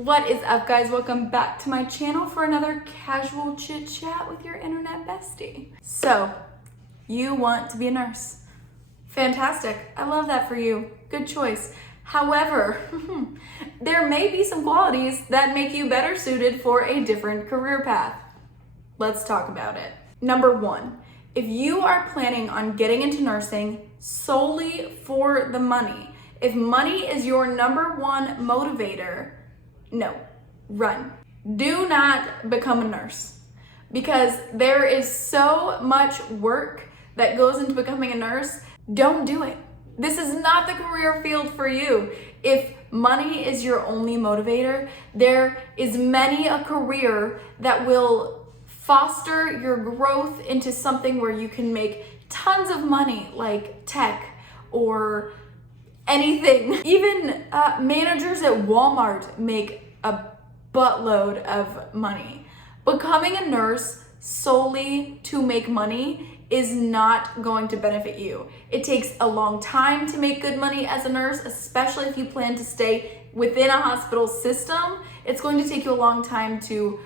What is up, guys? Welcome back to my channel for another casual chit chat with your internet bestie. So, you want to be a nurse. Fantastic. I love that for you. Good choice. However, there may be some qualities that make you better suited for a different career path. Let's talk about it. Number one, if you are planning on getting into nursing solely for the money, if money is your number one motivator, no, run. Do not become a nurse, because there is so much work that goes into becoming a nurse. Don't do it. This is not the career field for you. If money is your only motivator, there is many a career that will foster your growth into something where you can make tons of money, like tech or anything. Even managers at Walmart make a buttload of money. Becoming a nurse solely to make money is not going to benefit you. It takes a long time to make good money as a nurse, especially if you plan to stay within a hospital system. It's going to take you a long time to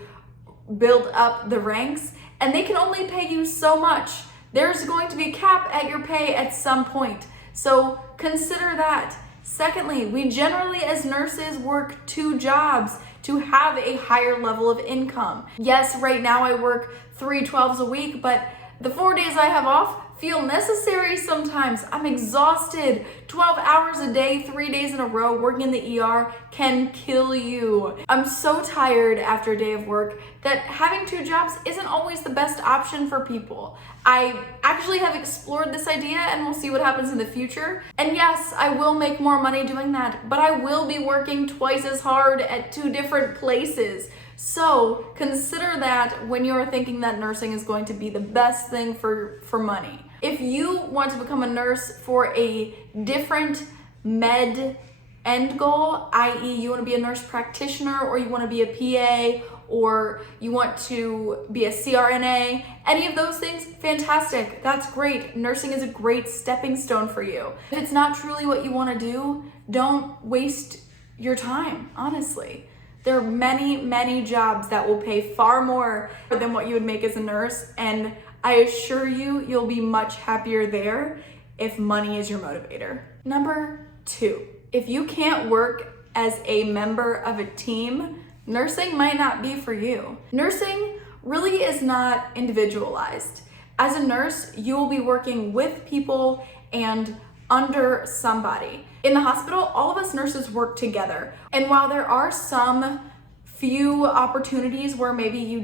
build up the ranks, and they can only pay you so much. There's going to be a cap at your pay at some point. So consider that. Secondly, we generally as nurses work 2 jobs to have a higher level of income. Yes, right now I work 3 12s a week, but the 4 days I have off feel necessary sometimes. I'm exhausted. 12 hours a day, 3 days in a row, working in the ER can kill you. I'm so tired after a day of work that having 2 jobs isn't always the best option for people. I actually have explored this idea, and we'll see what happens in the future. And yes, I will make more money doing that, but I will be working twice as hard at 2 different places. So consider that when you're thinking that nursing is going to be the best thing for money. If you want to become a nurse for a different med end goal, i.e. you want to be a nurse practitioner, or you want to be a PA, or you want to be a CRNA, any of those things, fantastic. That's great. Nursing is a great stepping stone for you. If it's not truly what you want to do, don't waste your time, honestly. There are many, many jobs that will pay far more than what you would make as a nurse, and I assure you, you'll be much happier there if money is your motivator. Number 2, if you can't work as a member of a team, nursing might not be for you. Nursing really is not individualized. As a nurse, you will be working with people and under somebody. In the hospital, all of us nurses work together. And while there are some few opportunities where maybe you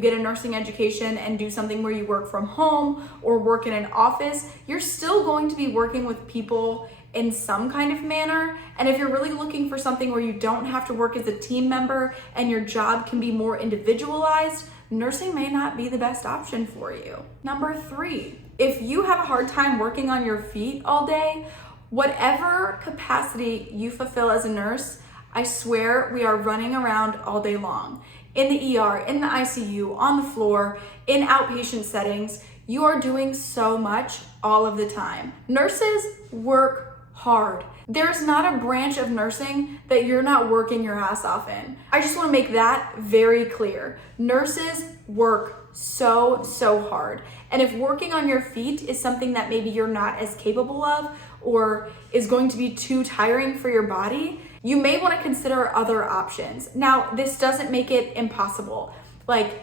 get a nursing education and do something where you work from home or work in an office, you're still going to be working with people in some kind of manner. And if you're really looking for something where you don't have to work as a team member and your job can be more individualized, nursing may not be the best option for you. Number 3, if you have a hard time working on your feet all day, whatever capacity you fulfill as a nurse, I swear we are running around all day long. In the ER, in the ICU, on the floor, in outpatient settings, you are doing so much all of the time. Nurses work hard. There's not a branch of nursing that you're not working your ass off in. I just want to make that very clear. Nurses work so hard. And if working on your feet is something that maybe you're not as capable of or is going to be too tiring for your body, you may want to consider other options. Now, this doesn't make it impossible. Like,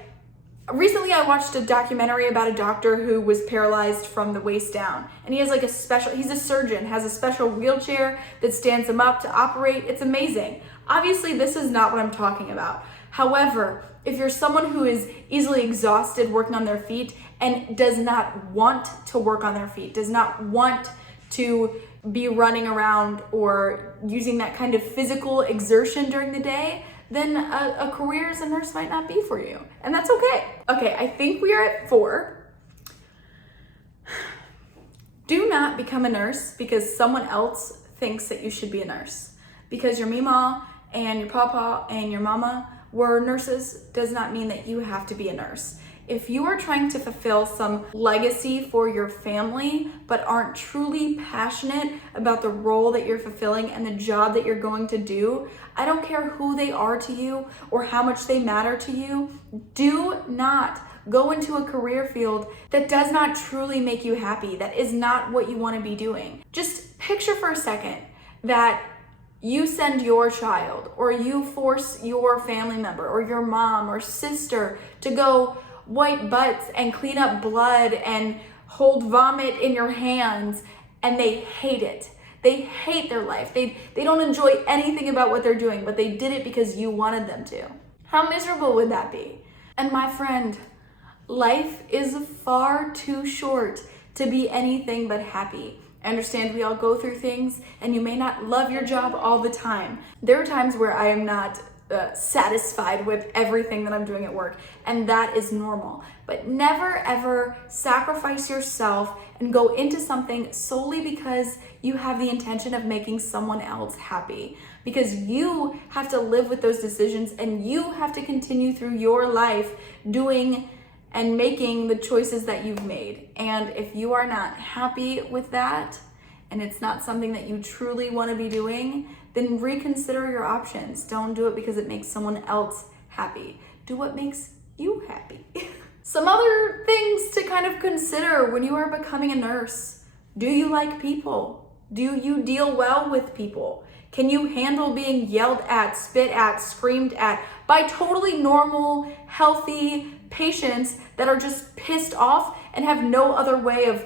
recently I watched a documentary about a doctor who was paralyzed from the waist down, and he has like he's a surgeon, has a special wheelchair that stands him up to operate. It's amazing. Obviously, this is not what I'm talking about. However, if you're someone who is easily exhausted working on their feet and does not want to work on their feet, does not want to be running around or using that kind of physical exertion during the day, then a career as a nurse might not be for you. And that's okay. Okay, I think we are at 4. Do not become a nurse because someone else thinks that you should be a nurse. Because your mima and your papa and your mama were nurses does not mean that you have to be a nurse. If you are trying to fulfill some legacy for your family, but aren't truly passionate about the role that you're fulfilling and the job that you're going to do, I don't care who they are to you or how much they matter to you, do not go into a career field that does not truly make you happy, that is not what you want to be doing. Just picture for a second that you send your child, or you force your family member or your mom or sister to go wipe butts and clean up blood and hold vomit in your hands, and they hate it. They hate their life. They don't enjoy anything about what they're doing, but they did it because you wanted them to. How miserable would that be? And my friend, life is far too short to be anything but happy. I understand we all go through things, and you may not love your job all the time. There are times where I am not satisfied with everything that I'm doing at work, and that is normal. But never ever sacrifice yourself and go into something solely because you have the intention of making someone else happy. Because you have to live with those decisions, and you have to continue through your life doing and making the choices that you've made. And if you are not happy with that, and it's not something that you truly want to be doing, then reconsider your options. Don't do it because it makes someone else happy. Do what makes you happy. Some other things to kind of consider when you are becoming a nurse. Do you like people? Do you deal well with people? Can you handle being yelled at, spit at, screamed at by totally normal, healthy patients that are just pissed off and have no other way of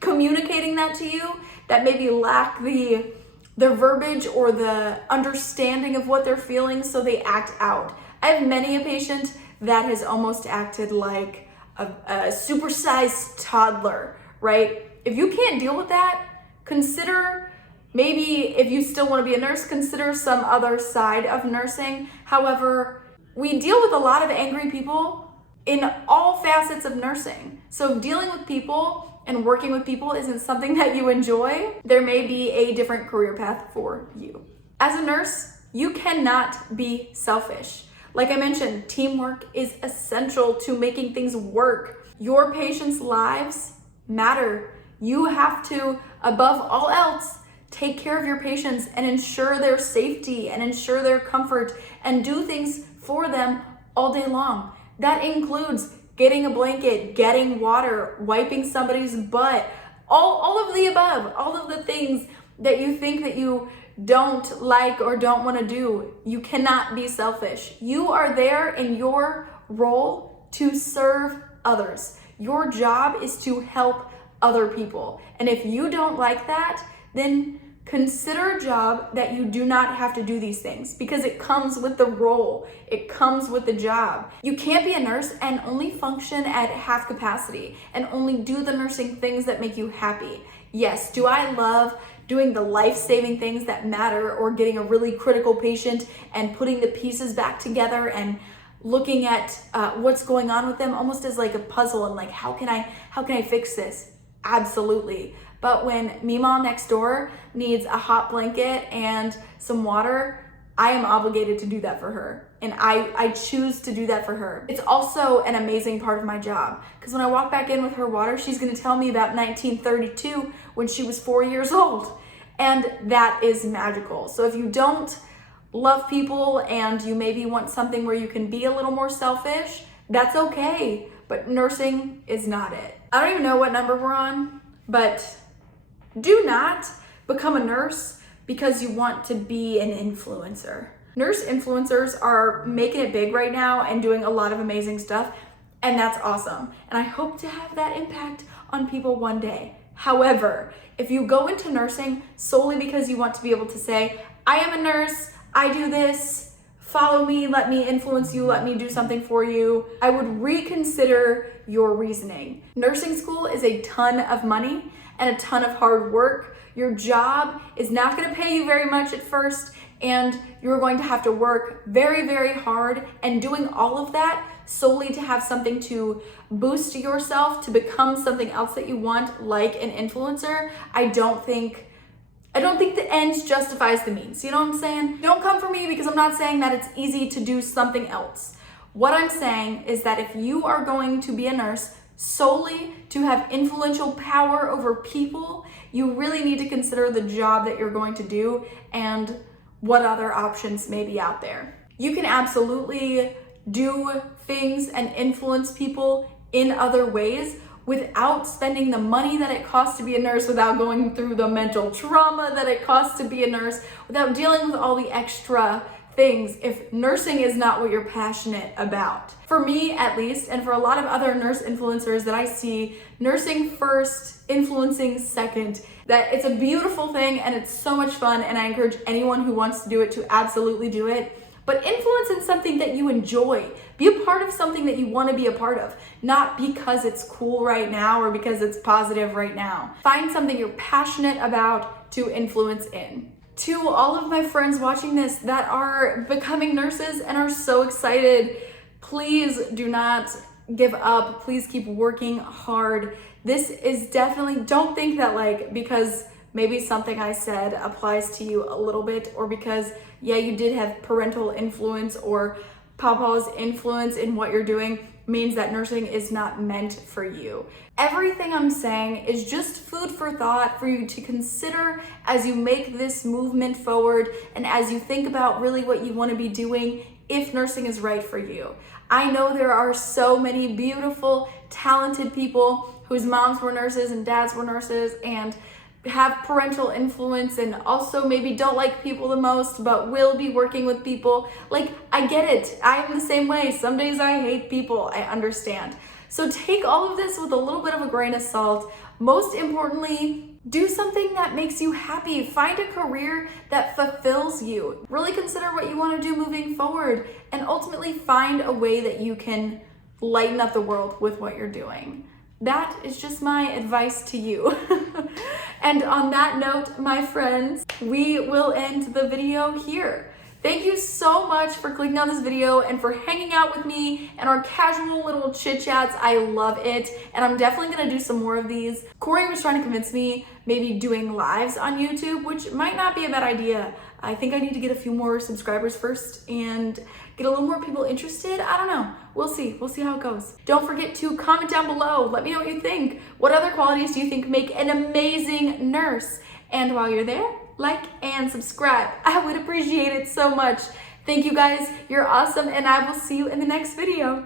communicating that to you, that maybe lack the verbiage or the understanding of what they're feeling, so they act out? I have many a patient that has almost acted like a supersized toddler, right? If you can't deal with that, consider maybe, if you still want to be a nurse, consider some other side of nursing. However, we deal with a lot of angry people in all facets of nursing. So if dealing with people and working with people isn't something that you enjoy, there may be a different career path for you. As a nurse, you cannot be selfish. Like I mentioned, teamwork is essential to making things work. Your patients' lives matter. You have to, above all else, take care of your patients and ensure their safety and ensure their comfort and do things for them all day long. That includes getting a blanket, getting water, wiping somebody's butt, all of the above, all of the things that you think that you don't like or don't want to do. You cannot be selfish. You are there in your role to serve others. Your job is to help other people. And if you don't like that, then consider a job that you do not have to do these things, because it comes with the role. It comes with the job. You can't be a nurse and only function at half capacity and only do the nursing things that make you happy. Yes, do I love doing the life-saving things that matter, or getting a really critical patient and putting the pieces back together and looking at what's going on with them almost as like a puzzle, and like, how can I fix this? Absolutely. But when Mima next door needs a hot blanket and some water, I am obligated to do that for her. And I choose to do that for her. It's also an amazing part of my job, because when I walk back in with her water, she's gonna tell me about 1932 when she was 4 years old. And that is magical. So if you don't love people and you maybe want something where you can be a little more selfish, that's okay. But nursing is not it. I don't even know what number we're on, but do not become a nurse because you want to be an influencer. Nurse influencers are making it big right now and doing a lot of amazing stuff, and that's awesome. And I hope to have that impact on people one day. However, if you go into nursing solely because you want to be able to say, I am a nurse, I do this, follow me, let me influence you, let me do something for you, I would reconsider your reasoning. Nursing school is a ton of money and a ton of hard work. Your job is not going to pay you very much at first, and you're going to have to work very, very hard, and doing all of that solely to have something to boost yourself to become something else that you want, like an influencer. I don't think the ends justifies the means. You know what I'm saying? Don't come for me because I'm not saying that it's easy to do something else. What I'm saying is that if you are going to be a nurse solely to have influential power over people, you really need to consider the job that you're going to do and what other options may be out there. You can absolutely do things and influence people in other ways without spending the money that it costs to be a nurse, without going through the mental trauma that it costs to be a nurse, without dealing with all the extra things if nursing is not what you're passionate about. For me, at least, and for a lot of other nurse influencers that I see, nursing first, influencing second, that it's a beautiful thing and it's so much fun, and I encourage anyone who wants to do it to absolutely do it. But influence in something that you enjoy. Be a part of something that you want to be a part of, not because it's cool right now or because it's positive right now. Find something you're passionate about to influence in. To all of my friends watching this that are becoming nurses and are so excited, please do not give up. Please keep working hard. This is definitely, don't think that like because maybe something I said applies to you a little bit, or because, yeah, you did have parental influence or Papa's influence in what you're doing, means that nursing is not meant for you. Everything I'm saying is just food for thought for you to consider as you make this movement forward and as you think about really what you want to be doing if nursing is right for you. I know there are so many beautiful, talented people whose moms were nurses and dads were nurses and have parental influence and also maybe don't like people the most but will be working with people. Like, I get it. I am the same way. Some days I hate people. I understand. So take all of this with a little bit of a grain of salt. Most importantly, do something that makes you happy. Find a career that fulfills you. Really consider what you want to do moving forward, and ultimately find a way that you can lighten up the world with what you're doing. That is just my advice to you. And on that note, my friends, we will end the video here. Thank you so much for clicking on this video and for hanging out with me and our casual little chit chats. I love it. And I'm definitely gonna do some more of these. Corey was trying to convince me maybe doing lives on YouTube, which might not be a bad idea. I think I need to get a few more subscribers first and get a little more people interested. I don't know. We'll see how it goes. Don't forget to comment down below. Let me know what you think. What other qualities do you think make an amazing nurse? And while you're there, like and subscribe. I would appreciate it so much. Thank you guys. You're awesome, and I will see you in the next video.